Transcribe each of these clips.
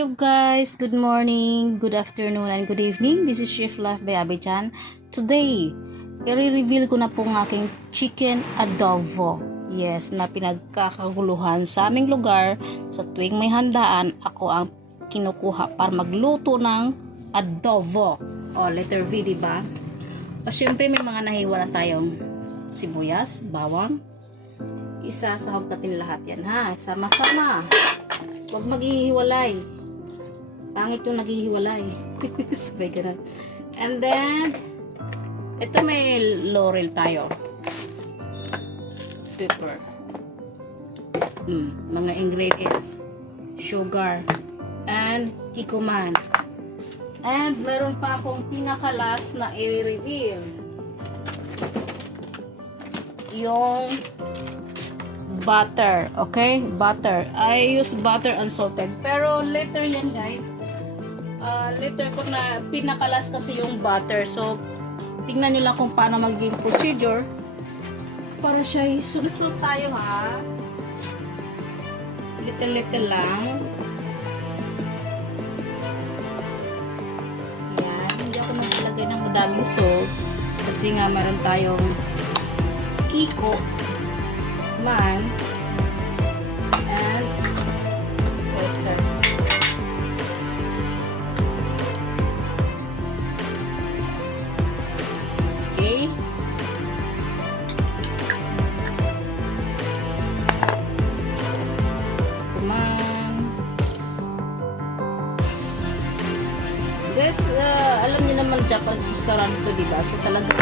Hello guys, good morning, good afternoon, and good evening. This is Chef Life by Abby Chan. Today, i-reveal ko na po ang aking chicken adobo. Yes, na pinagkakaguluhan sa aming lugar. Sa tuwing may handaan, ako ang kinukuha para magluto ng adobo. O, letter V, diba? O, syempre may mga nahiwa na tayong sibuyas, bawang. Isasahog natin lahat yan, ha? Sama-sama. Huwag maghihiwalay. Pangit yung naghihiwalay. Sabay ganun. And then, ito may laurel tayo. Pepper. Mga ingredients. Sugar. And kikuman. And meron pa akong pinakalas na i-reveal. Yung butter, okay? Butter. I use butter unsalted. Pero later yan, guys. Later ko na pinakalas kasi yung butter. So, tingnan nyo lang kung paano magiging procedure. Para siya, sunod-sunod tayo, ha? Little lang. Yan. Hindi ako maglalagay ng madaming salt. Kasi nga, meron tayong kiko man and oyster. Okay. Kuman. Guys, alam niyo naman Japanese restaurant to, diba? So talaga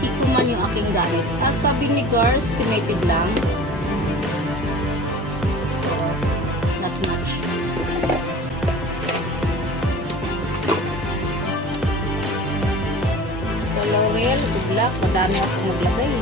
kikuman yung aking gamit. Sa vinegar, estimated lang. Not much. So, laurel, ublak, madami akong maglagay.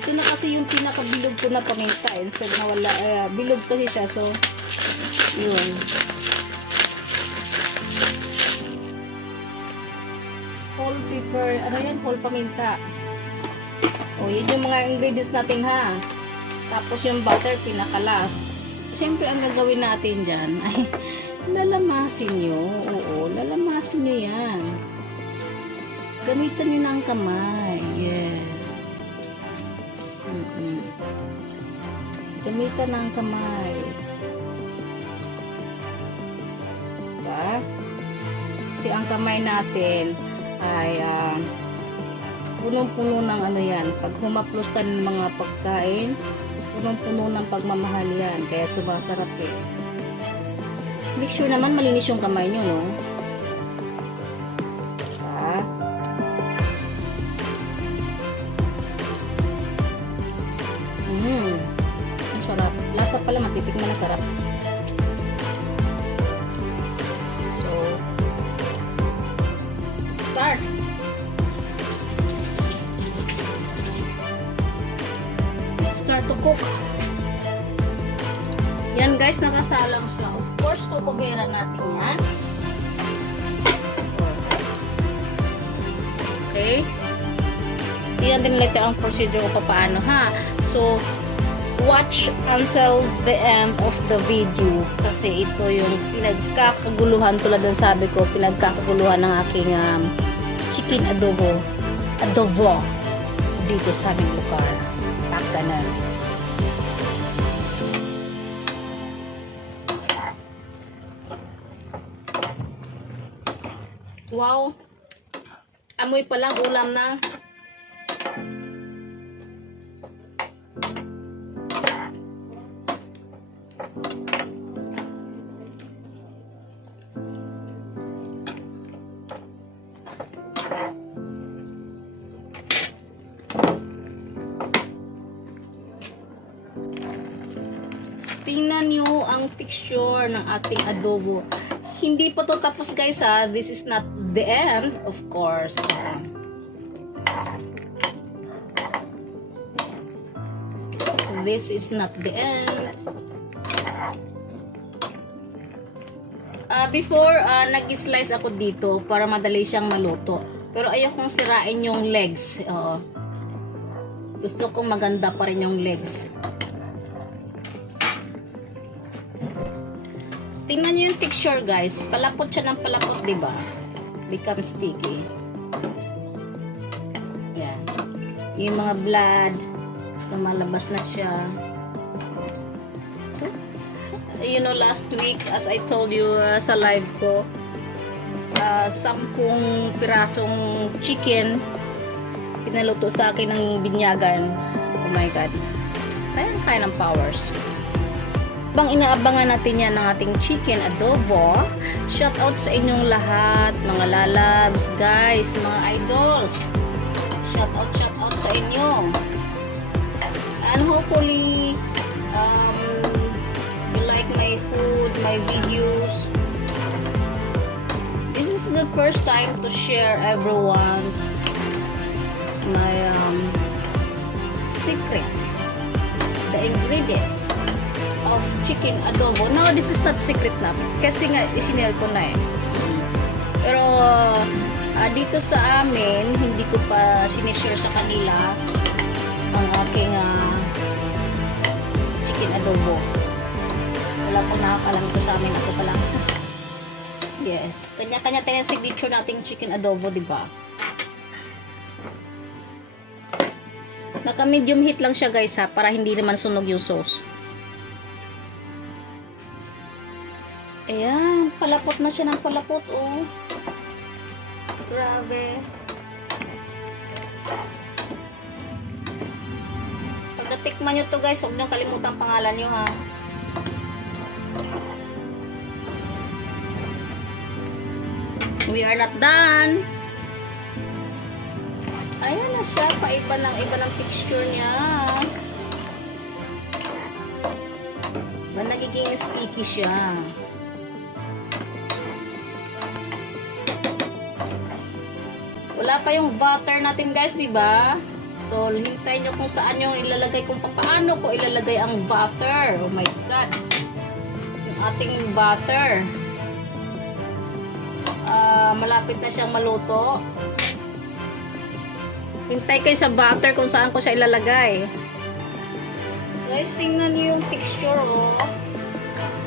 Ito na kasi yung pinakabilog ko na paminta. Instead na wala, bilog kasi siya. So, yun. Whole pepper, ano yan? Whole paminta. O, yun yung mga ingredients natin, ha. Tapos yung butter, pinakalas. Siyempre, ang gagawin natin dyan ay lalamasin nyo. Oo, lalamasin nyo yan. Gamitan nyo ng kamay. Yes. Gamitan ng kamay. Diba? Kasi ang kamay natin ay punong-puno ng ano yan. Pag humaplos ka ng mga pagkain, punong-puno ng pagmamahal yan. Kaya sumasarap eh. Make sure naman malinis yung kamay nyo, no? Diba? Ang sarap. Lasa pala, matitikman na sarap. So, start. Start to cook. Yan guys, nakasalang siya. Of course, kukubera natin yan. Okay. Yan din later ang procedure ko paano, ha. So, watch until the end of the video kasi ito yung pinagkakaguluhan, tulad ng sabi ko, pinagkakaguluhan ng aking chicken adobo dito sa aming lugar. Pagkanan. Wow, amoy pa lang ulam na. Tingnan nyo ang texture ng ating adobo. Hindi pa to tapos guys, ha. This is not the end, of course. this is not the end. Before, nag-slice ako dito para madali siyang maluto. Pero ayaw kong sirain yung legs. Gusto kong maganda pa rin yung legs. Tingnan nyo yung texture, guys. Palapot siya ng palapot, diba? Become sticky. Yan. Yung mga blood, lumalabas na siya. You know, last week, as I told you sa live ko, 10 pirasong chicken pinaluto sa akin ng binyagan. Oh my God. Kaya ng powers. Bang inaabangan natin yan ng ating chicken adobo. Shout out sa inyong lahat, mga lalabs, guys, mga idols. Shout out sa inyo. And hopefully, you like my food, my videos. This is the first time to share everyone my secret, the ingredients of chicken adobo. No, this is not secret na kasi nga isinare ko na eh. Pero dito sa amin hindi ko pa sinishare sa kanila ang aking chicken adobo. Wala pong nakakalam ito sa amin, ako pa lang. Yes, kanya-kanya tayo signature nating chicken adobo, diba? Naka-medium heat lang siya, guys, ha, para hindi naman sunog yung sauce. Ayan, palapot na siya ng palapot, oh. Grabe. Pag natikman nyo to, guys, huwag nyo kalimutan pangalan nyo, ha. We are not done. Ayan na siya, iba ng texture niya. Nagiging sticky siya. Wala pa yung butter natin, guys, di ba? So, hintayin nyo kung saan yung ilalagay, kung paano ko ilalagay ang butter. Oh my God. Yung ating butter. Malapit na siyang maluto. Hintay kayo sa butter kung saan ko siya ilalagay. Guys, tingnan niyo yung texture, oh.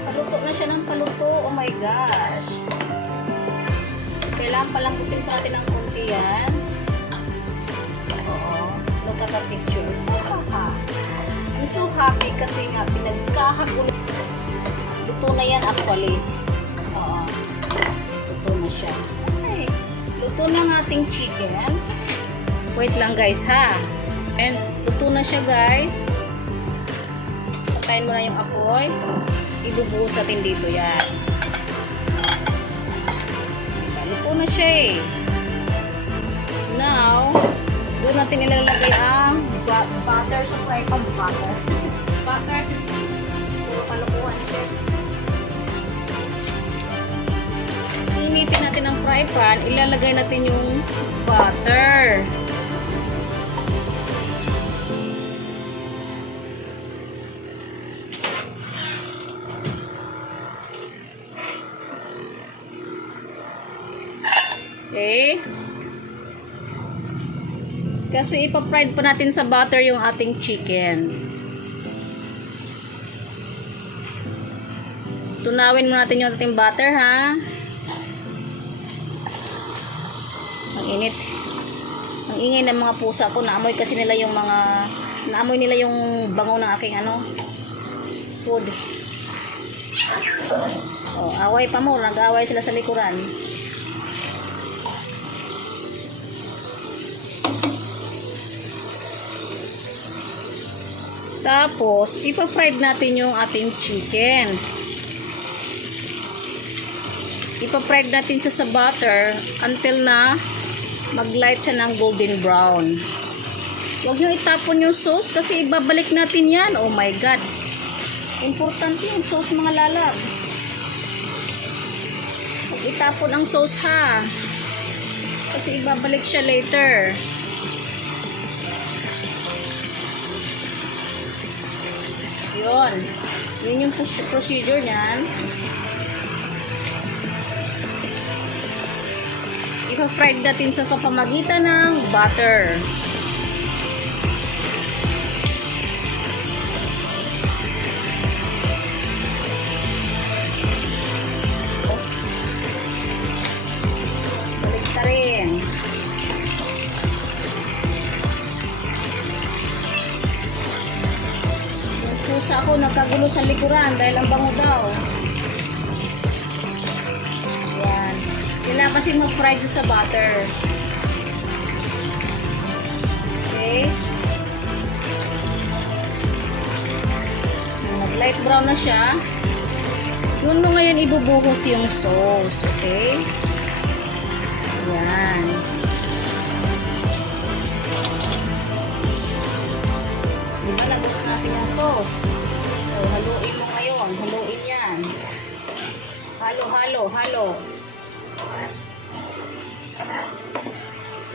Paluto na siya ng paluto. Oh my gosh. Kailangan palambutin pa natin ng konti yan. Oo. Look at the picture. I'm so happy kasi nga pinagkakagulo. Luto na yan actually. Oo. Luto na siya. Okay. Luto na ng ating chicken. Wait lang, guys, ha. And luto na siya, guys. Patayin mo na yung apoy. Ibubuhos natin dito yan. Luto na siya eh. Now, doon natin ilalagay ang butter sa fry pan. Butter. Puro kalukuhan na siya. Initin natin ang fry pan. Ilalagay natin yung butter. Okay. Kasi ipa-fried pa natin sa butter yung ating chicken. Tunawin mo natin yung ating butter, ha. Ang init. Ang ingay ng mga pusa ko. Naamoy kasi nila yung naamoy nila yung bango ng aking food. Oh, away pa mo. Nag-away sila sa likuran. Tapos, ipa-fried natin yung ating chicken. Ipa-fried natin siya sa butter until na mag-light siya ng golden brown. Huwag nyo itapon yung sauce kasi ibabalik natin yan. Oh my God. Importante yung sauce, mga lalab. Huwag itapon ang sauce, ha. Kasi ibabalik siya later. Yun. Yun yung procedure niyan. Ipa-fried natin sa pamamagitan ng butter. Balik ka rin. Yung pusa ko nagkagulo sa likuran dahil ang bango daw. Yan. Kailangan kasi ma-fry sa butter. Okay. Nag-light brown na siya. Doon mo ngayon ibubuhos yung sauce. Okay. Yan. Diba nabuhos natin yung sauce? So, haluin mo ngayon. Haluin yan. Halo, halo, halo.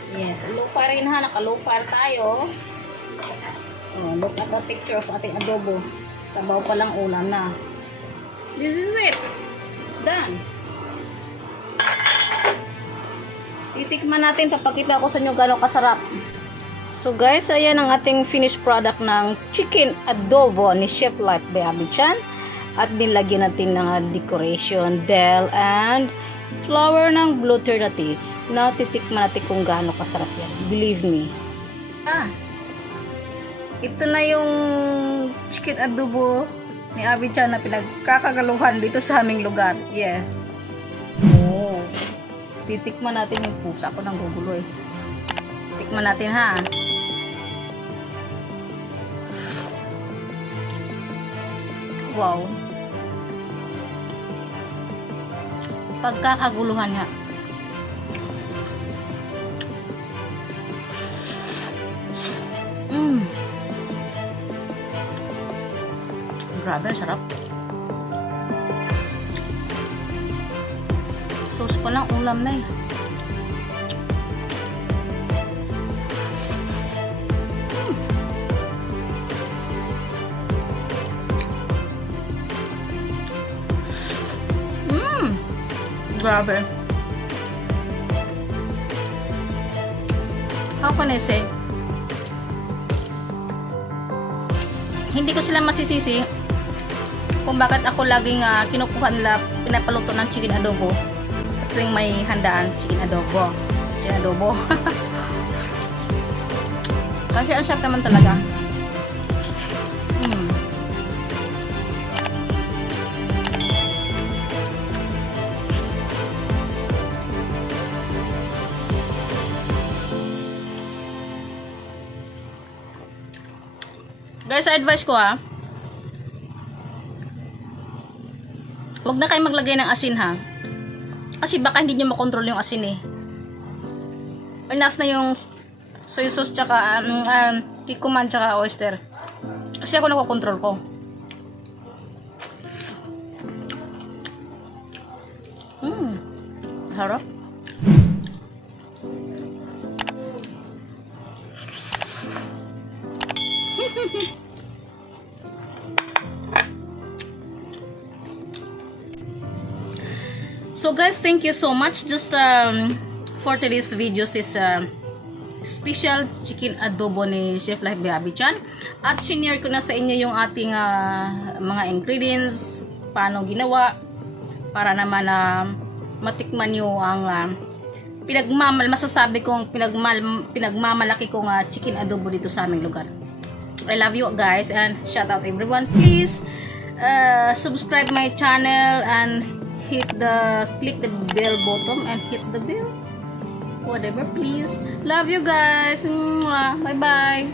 Yes, low fire rin ha. Naka-low fire tayo. Oh, look at the picture of ating adobo. Sabaw pa lang ulam na. This is it. It's done. Titikman natin. Papakita ko sa inyo gano'ng kasarap. So guys, ayan ang ating finished product ng chicken adobo ni Chef Life by Abby Chan. At nilagyan natin ng decoration, bell, and flower ng blue ternate. Now, titikman natin kung gaano kasarap yan. Believe me. Ito na yung chicken adobo ni Abby Chan na pinagkakagaluhan dito sa aming lugar. Yes. Oh. Titikman natin yung pusa ko ng gugulo eh. Tikman natin ha. Wow. Pagkakaguluhan nga. Grabe, sarap. Sauce pa lang, ulam na eh. Grabe. How can I say? Hindi ko sila masisisi kung bakit ako laging kinukuha nila pinapaluto ng chicken adobo tuwing may handaan. Chicken adobo. Kasi ang sarap naman talaga. Guys, advice ko huwag na kayo maglagay ng asin ha. Kasi baka hindi nyo makontrol yung asin eh. Enough na yung soy sauce tsaka kikuman tsaka oyster. Kasi ako nakokontrol ko. Harap. So guys, thank you so much. Just for today's videos is special chicken adobo ni Chef Life by Abby Chan. At shinare ko na sa inyo yung ating mga ingredients, paano ginawa, para naman matikman nyo ang masasabi kong pinagmamalaki kong chicken adobo dito sa aming lugar. I love you guys and shout out everyone. Please subscribe my channel and click the bell button and hit the bell. Whatever, please. Love you guys. Bye bye.